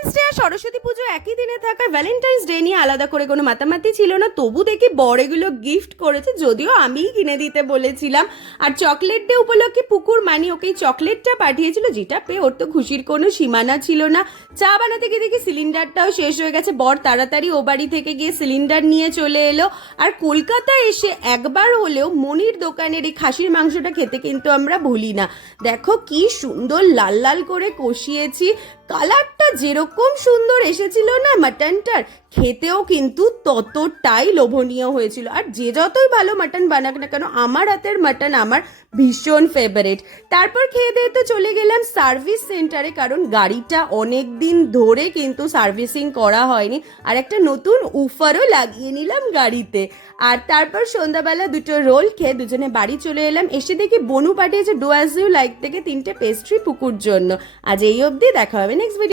Valentine's day আর সরস্বতী পুজো একই দিনে থাকায় ভ্যালেন্টাইন্স ডে নিয়ে আলাদা করে কোনো মাতামাতি ছিল না, তবু দেখি বর এগুলো গিফট করেছে, যদিও আমিই কিনে দিতে বলেছিলাম। আর চকলেট ডে উপলক্ষে পুকুর মানি ওকে চকলেটটা পাঠিয়েছিল, যেটা পেয়ে ওর তো খুশির কোনো সীমানা ছিল না। চা বানাতে গিয়ে দেখি সিলিন্ডারটাও শেষ হয়ে গেছে, বর তাড়াতাড়ি ও বাড়ি থেকে গিয়ে সিলিন্ডার নিয়ে চলে এলো। আর কলকাতায় এসে একবার হলেও মনির দোকানের এই খাসির মাংসটা খেতে কিন্তু আমরা ভুলি না। দেখো কি সুন্দর লাল লাল করে কষিয়েছি, কালারটা যেরকম সুন্দর এসেছিল না মাটনটার, খেতেও কিন্তু ততটাই লোভনীয় হয়েছিল। আর যে যতই ভালো মাটন বানাক না কেন, আমার হাতের মাটন আমার ভীষণ ফেভারিট। তারপর খেয়ে দিয়ে তো চলে গেলাম সার্ভিস সেন্টারে, কারণ গাড়িটা অনেক দিন ধরে কিন্তু সার্ভিসিং করা হয়নি, আর একটা নতুন উফারও লাগিয়ে নিলাম গাড়িতে। আর তারপর সন্ধ্যাবেলা দুটো রোল খেয়ে দুজনে বাড়ি চলে এলাম। এসে দেখি বনু পাঠিয়েছে ডু অ্যাজ ইউ লাইক থেকে 3টে পেস্ট্রি পুকুর জন্য। আজ এই অবধি, দেখা হবে নেক্সট ভিডিও।